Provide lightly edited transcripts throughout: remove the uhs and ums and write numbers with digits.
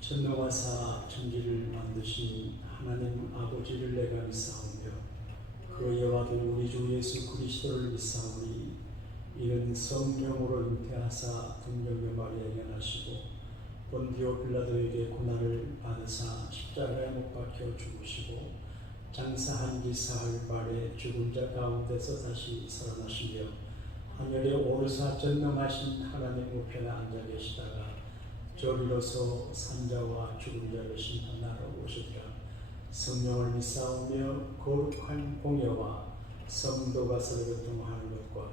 천노와사 천지를 만드신 하나님 아버지를 내가 믿사오며 그 여호와도 우리 주 예수 그리스도를 믿사오니 이는 성령으로 잉태하사 동정녀 마리아에게 나시고 본디오 빌라도에게 고난을 받으사 십자가에 못 박혀 죽으시고 장사한 지 사흘 만에 죽은 자 가운데서 다시 살아나시며 하늘에 오르사 전능하신 하나님 우편에 앉아 계시다가 저리로서 산자와 죽은 자를 심판하러 오시리라. 성령을 믿사오며 거룩한 공예와 성도가 서로 교통하는 것과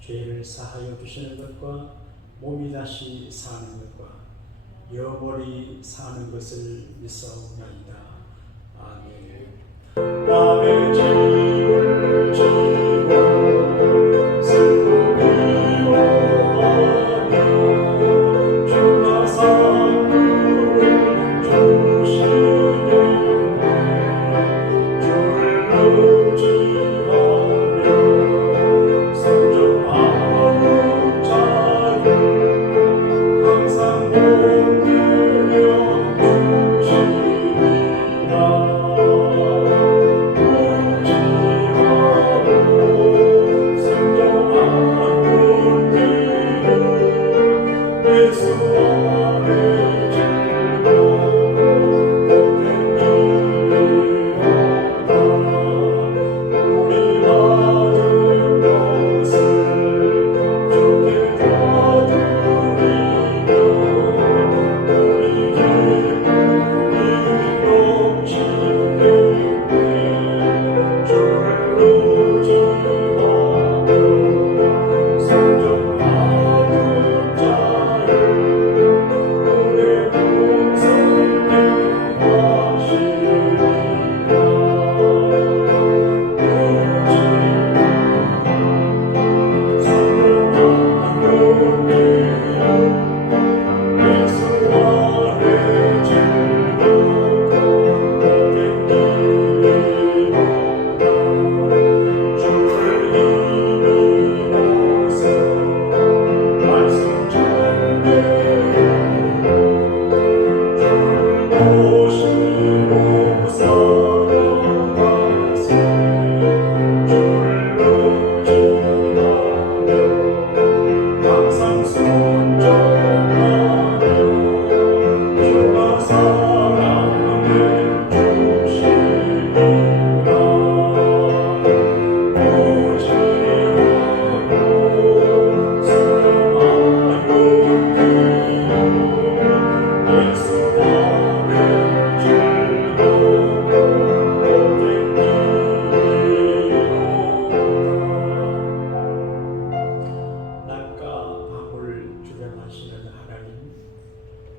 죄를 사하여 주시는 것과 몸이 다시 사는 것과 영원히 사는 것을 믿사오나이다. 아멘. 남의 짐을 지고 슬프게 미워하며 주가 상급을 주시겠네. 주를 의지하며 성정하는 자를 항상 복되려 주시리라.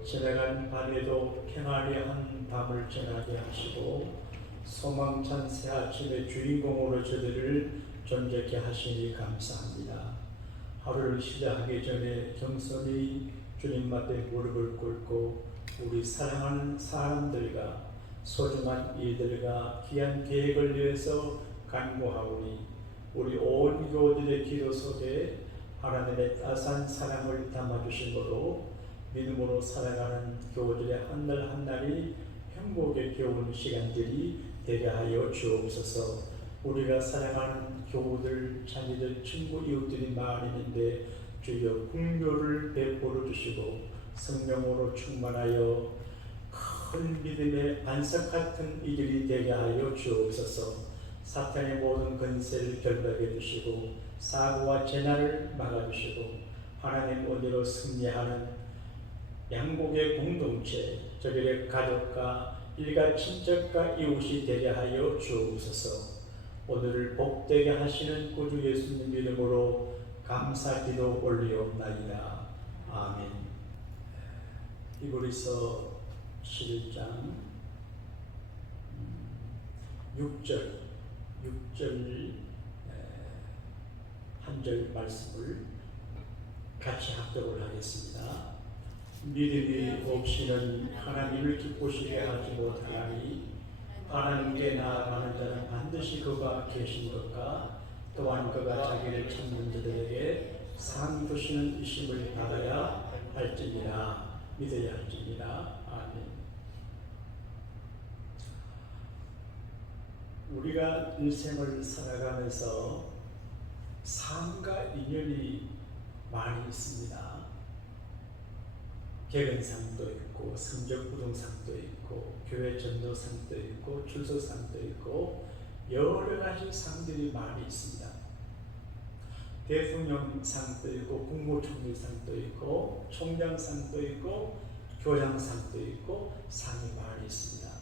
지나간 밤에도 평안히 한 밤을 지나게 하시고 소망찬 새 아침의 주인공으로 저들을 존재케 하시니 감사합니다. 하루를 시작하기 전에 겸손히 주님 앞에 무릎을 꿇고 우리 사랑하는 사람들과 소중한 이들과 귀한 계획을 위해서 간구하오니 우리 온 교우들의 기도 속에 하나님의 따스한 사랑을 담아주심으로 믿음으로 살아가는 교우들의 한 날 한날이 행복의 겨운 시간들이 되게 하여 주옵소서. 우리가 사랑하는 교우들, 자녀들, 친구, 이웃들이 많은데 주여 긍휼을 베풀어 주시고 성령으로 충만하여 큰 믿음의 반석 같은 이들이 되게 하여 주옵소서. 사탄의 모든 권세를 결박해 주시고 사고와 재난을 막아주시고 하나님 은혜로 승리하는 양복의 공동체, 저들의 가족과 일가 친척과 이웃이 되게 하여 주옵소서. 오늘을 복되게 하시는 구주 예수님 이름으로 감사기도 올리옵나이다. 아멘. 히브리서 11장 6절 한 절 말씀을 같이 합독을 하겠습니다. 믿음이 없이는 하나님을 기쁘시게 하지 못하나니 하나님께 나아가는 자는 반드시 그가 계신 것과 또한 그가 자기를 찾는 자들에게 상 주시는 이심을 받아야 할지니라. 믿어야 할지니라. 아멘. 우리가 일생을 살아가면서 삶과 인연이 많이 있습니다. 개근상도 있고 성적부동상도 있고 교회 전도상도 있고 출소상도 있고 여러 가지 상들이 많이 있습니다. 대통령상도 있고 국무총리상도 있고 총장상도 있고 교장상도 있고 상이 많이 있습니다.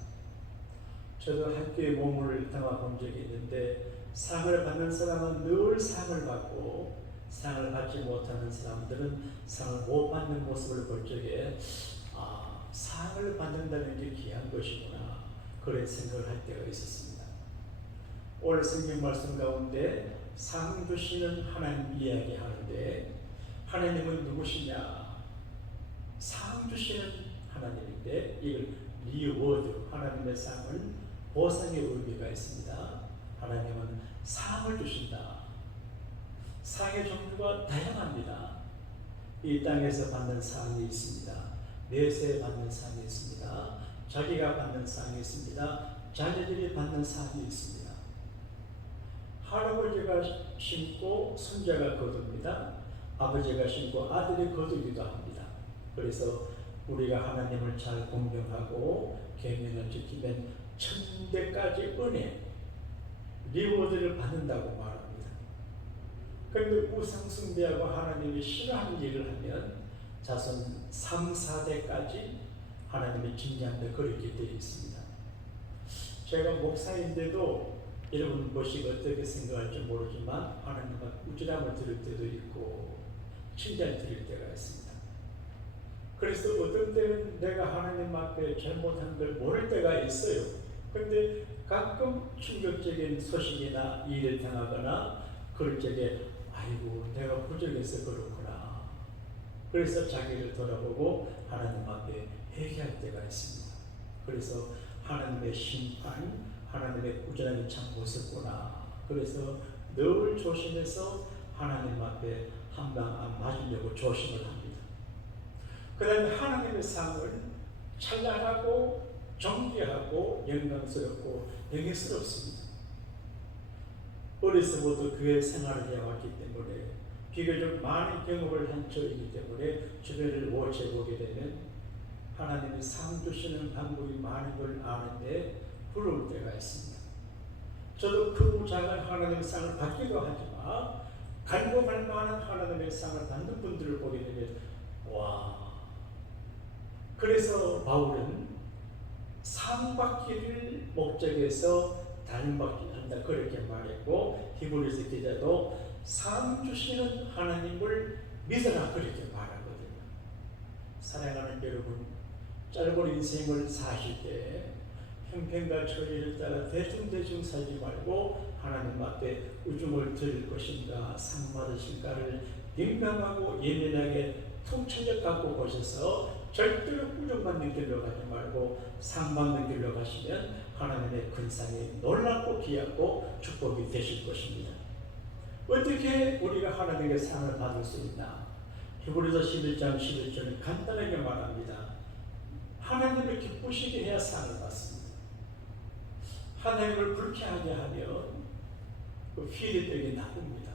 저도 학교에 몸을 담아 본 적이 있는데 상을 받는 사람은 늘 상을 받고 상을 받지 못하는 사람들은 상을 못 받는 모습을 볼 적에 상을 받는다는 게 귀한 것이구나 그런 생각을 할 때가 있었습니다. 오늘 성경 말씀 가운데 상 주시는 하나님 이야기하는데 하나님은 누구시냐? 상 주시는 하나님인데 이걸 리워드 하나님의 상은 보상의 의미가 있습니다. 하나님은 상을 주신다. 상의 종류가 다양합니다. 이 땅에서 받는 상이 있습니다. 내세에 받는 상이 있습니다. 자기가 받는 상이 있습니다. 자녀들이 받는 상이 있습니다. 할아버지가 심고 손자가 거둡니다. 아버지가 심고 아들이 거두기도 합니다. 그래서 우리가 하나님을 잘 공경하고 계명을 지키면 천대까지 은혜, 리워드를 받는다고 말합니다. 그런데 우상숭배하고 하나님이 싫어하는 일을 하면 자손 3, 4대까지 하나님의 진리한테 그렇게 되어 있습니다. 제가 목사인데도 여러분 보시고 어떻게 생각할지 모르지만 하나님과 꾸지람을 들을 때도 있고 칭찬을 들을 때가 있습니다. 그래서 어떤 때는 내가 하나님 앞에 잘못한 걸 모를 때가 있어요. 그런데 가끔 충격적인 소식이나 일을 당하거나 그럴 적에 아이고 내가 부족해서 그렇구나. 그래서 자기를 돌아보고 하나님 앞에 회개할 때가 있습니다. 그래서 하나님의 심판, 하나님의 꾸준함이 참 무섭구나. 그래서 늘 조심해서 하나님 앞에 한 방 안 맞으려고 조심을 합니다. 그 다음에 하나님의 상을 찬란하고 정귀하고 영광스럽고 영예스럽습니다. 어려서부터 교회 생활을 해왔기 때문에 비교적 많은 경험을 한 저이기 때문에 주변을 워쳐보게 되면 하나님이 상 주시는 방법이 많은 걸 아는데 부러울 때가 있습니다. 저도 크고 작은 하나님의 상을 받기도 하지만 간구할 만한 하나님의 상을 받는 분들을 보게 되면 와. 그래서 바울은 상 받기를 목적해서 다른 받기를 한다 그렇게 말했고 히브리서 기자도 상 주시는 하나님을 믿어라 그렇게 말하거든요. 사랑하는 여러분, 짧은 인생을 사실 때 형편과 처리를 따라 대충 살지 말고 하나님 앞에 우중을 드릴 것인가 상 받으실까를 민감하고 예민하게 통찰력 갖고 보셔서 절대로 꾸중받는 길로 가지 말고 상 받는 길로 가시면 하나님의 큰 상이 놀랍고 귀하고 축복이 되실 것입니다. 어떻게 우리가 하나님의 상을 받을 수 있나? 히브리서 11장 11절은 간단하게 말합니다. 하나님을 기쁘시게 해야 상을 받습니다. 하나님을 불쾌하게 하면 그 피드백이 나쁩니다.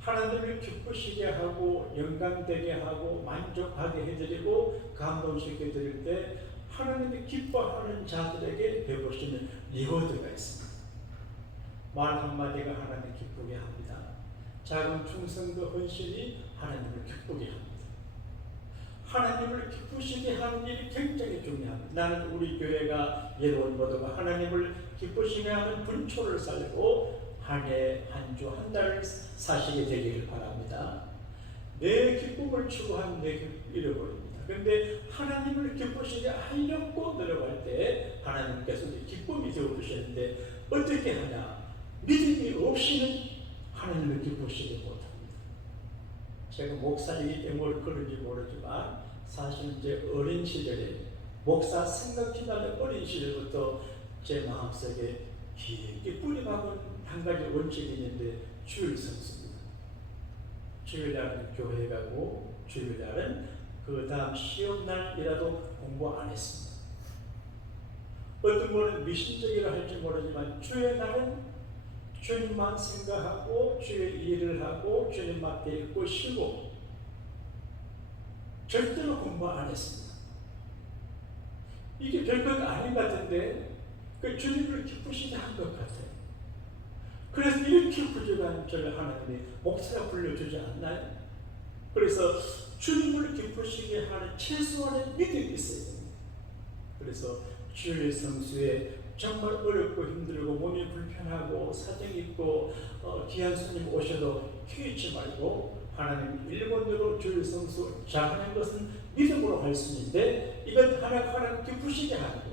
하나님을 기쁘시게 하고 영광되게 하고 만족하게 해드리고 감동시켜 드릴 때 하나님이 기뻐하는 자들에게 베푸시는 리워드가 있습니다. 말 한마디가 하나님을 기쁘게 합니다. 작은 충성도 헌신이 하나님을 기쁘게 합니다. 하나님을 기쁘시게 하는 일이 굉장히 중요합니다. 나는 우리 교회가 예로운 모두가 하나님을 기쁘시게 하는 분초를 살고 한 해, 한 주, 한 달을 사시게 되기를 바랍니다. 내 기쁨을 추구한 내 기쁨을 잃어버립니다. 그런데 하나님을 기쁘시게 하려고 노력할 때 하나님께서 기쁨이 되어주시는데 어떻게 하냐? 믿음이 없이는 하나님을 기쁘시게 못합니다. 제가 목사이기 때문에 그런지 모르지만 사실 이제 어린 시절에 목사 생각지 나는 어린 시절부터 제 마음속에 깊게 뿌리박은 한 가지 원칙이 있는데 주일 성수입니다. 주일날은 교회 가고 주일날은 그 다음 시험날이라도 공부 안 했습니다. 어떤 분은 미신적이라 할지 모르지만 주의 날은 주님만 생각하고 주의 일을 하고 주님 앞에 있고 쉬고 절대로 공부 안 했습니다. 이게 별것 아닌 것 같은데 그 주님을 기쁘시게 한 것 같아요. 그래서 이렇게 부족한 저를 하나님이 목사가 불러주지 않나요? 그래서 주님을 기쁘시게 하는 최소한의 믿음이 있어야 됩니다. 그래서 주일 성수에 정말 어렵고 힘들고 몸이 불편하고 사정 있고 귀한 손님 오셔도 휴의치 말고 하나님 일본으로 주일 성수 잘하는 것은 믿음으로 할 수 있는데 이건 하나님 기쁘시게 하는 거예요.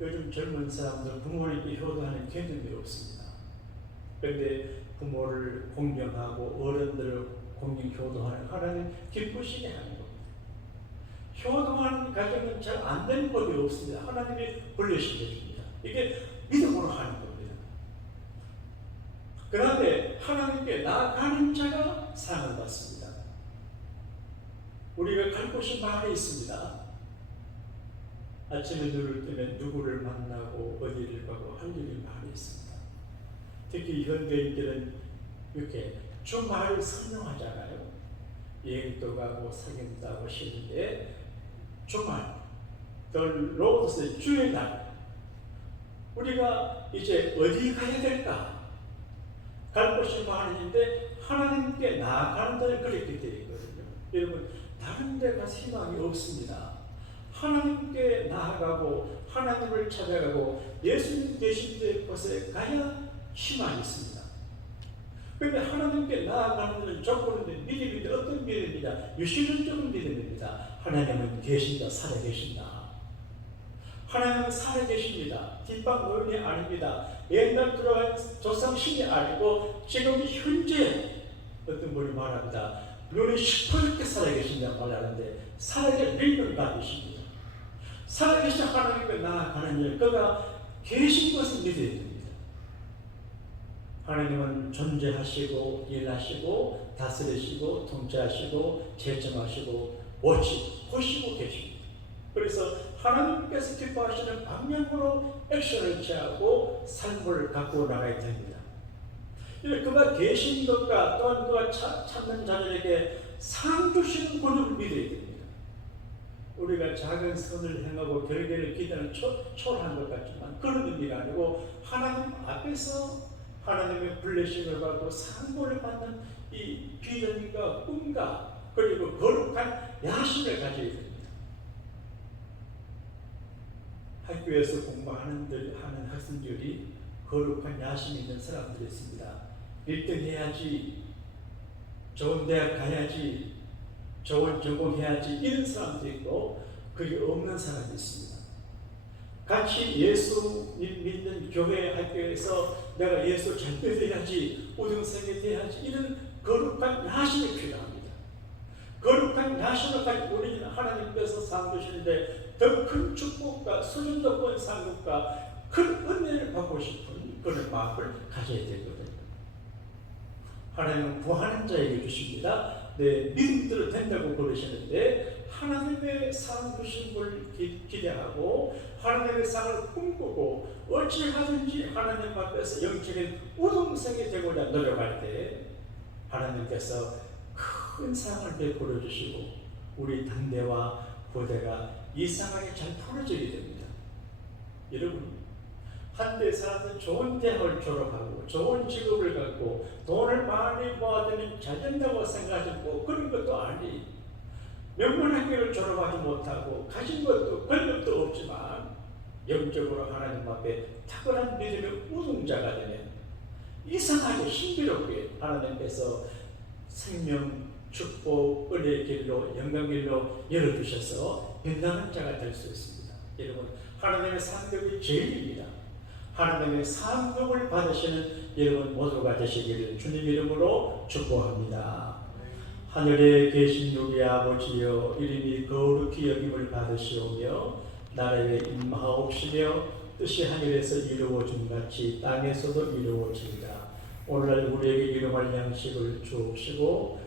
요즘 젊은 사람들 부모님께 효도하는 개념이 없습니다. 그런데 부모를 공경하고 어른들을 공경 효도하는 하나님 기쁘시게 하는 겁니다. 효도하는 가정은 잘 안 되는 법이 없습니다. 하나님이 불러시게 줍니다. 이게 믿음으로 하는 겁니다. 그런데 하나님께 나아가는 자가 상을 받습니다. 우리가 갈 곳이 많이 있습니다. 아침에 눈을 뜨면 누구를 만나고 어디를 가고 할 일이 많이 있습니다. 특히 현대인들은 이렇게 주말을 선명하잖아요. 여행도 가고 사경도 하고 쉬는데 주말, 로드스 주의 날 우리가 이제 어디 가야 될까? 갈 곳이 많은데 하나님께 나아가는 데는 그렇게 되어 있거든요. 여러분 다른 데 가서 희망이 없습니다. 하나님께 나아가고 하나님을 찾아가고 예수님 계신 곳에 가야 희망이 있습니다. 그런데 하나님께 나아가는 것은 조건인데 믿음인데 어떤 믿음이냐? 유실론적인 믿음입니다. 하나님은 계신다, 살아계신다. 하나님은 살아계십니다. 뒷방 노인이 아닙니다. 옛날 들어간 조상신이 아니고 지금 현재 어떤 분이 말합니다. 눈이 시퍼렇게 살아계신다고 말하는데 살아계신 믿음을 가지십니다. 살아계신 하나님께 나아가는 일, 그가 계신 것을 믿어야 됩니다. 하나님은 존재하시고 일하시고 다스리시고 통치하시고 제정하시고 보시고 계십니다. 그래서 하나님께서 기뻐하시는 방향으로 액션을 취하고 삶을 갖고 나가야 됩니다. 그가 계신 것과 또한 그가 찾는 자들에게 상 주시는 권유를 믿어야 됩니다. 우리가 작은 선을 행하고 결계를 기대는 초라한 것 같지만 그런 의미가 아니고 하나님 앞에서 하나님의 블레싱을 받고 상고를 받는 이 비전과 꿈과 그리고 거룩한 야심을 가져야 됩니다. 학교에서 공부하는 학생들이 거룩한 야심이 있는 사람들이 있습니다. 1등 해야지, 좋은 대학 가야지, 좋은 전공해야지 이런 사람도 있고 그게 없는 사람이 있습니다. 같이 예수 믿는 교회 학교에서 내가 예수 잘 믿어야지, 우등생이 돼야지 이런 거룩한 야심이 필요합니다. 거룩한 야심을 가지고 우리는 하나님께서 상 주시는데 더 큰 축복과 수준 높은 상급과 큰 은혜를 받고 싶은 그런 마음을 가져야 되거든요. 하나님은 구하는 자에게 주십니다. 네, 믿음대로 된다고 그러시는데 하나님의 상 주신 걸 기대하고 하나님의 상을 꿈꾸고 어찌하든지 하나님 앞에서 영적인 우등생이 되고자 노력할 때 하나님께서 큰 상을 베풀어 주시고 우리 당대와 부대가 이상하게 잘 풀어지게 됩니다. 여러분 한때 사람들은 좋은 대학을 졸업하고 좋은 직업을 갖고 돈을 많이 모아두면 잘 된다고 생각하고 그런 것도 아니 명문학교를 졸업하지 못하고 가진 것도 권력도 없지만 영적으로 하나님 앞에 탁월한 믿음의 우등자가 되면 이상하게 신비롭게 하나님께서 생명, 축복, 은혜의 길로 영광의 길로 열어주셔서 빛나는 자가 될 수 있습니다. 여러분 하나님의 상급이 제일입니다. 하나님의 상급을 받으시는 여러분 모두가 되시기를 주님 이름으로 축복합니다. 하늘에 계신 우리 아버지여 이름이 거룩히 여김을 받으시오며 나라에 임하옵시며 뜻이 하늘에서 이루어진 같이 땅에서도 이루어지리라. 오늘날 우리에게 일용할 양식을 주옵시고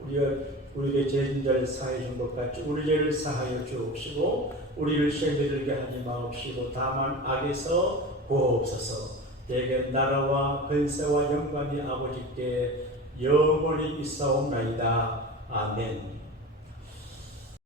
우리가 우리에게 죄인들 사해 준 것 같이 우리 죄를 사하여 주옵시고 우리를 시험에 들게 하지 마옵시고 다만 악에서 구하옵소서. 대개 나라와 근세와 영광이 아버지께 영원히 있사옵나이다. 아멘.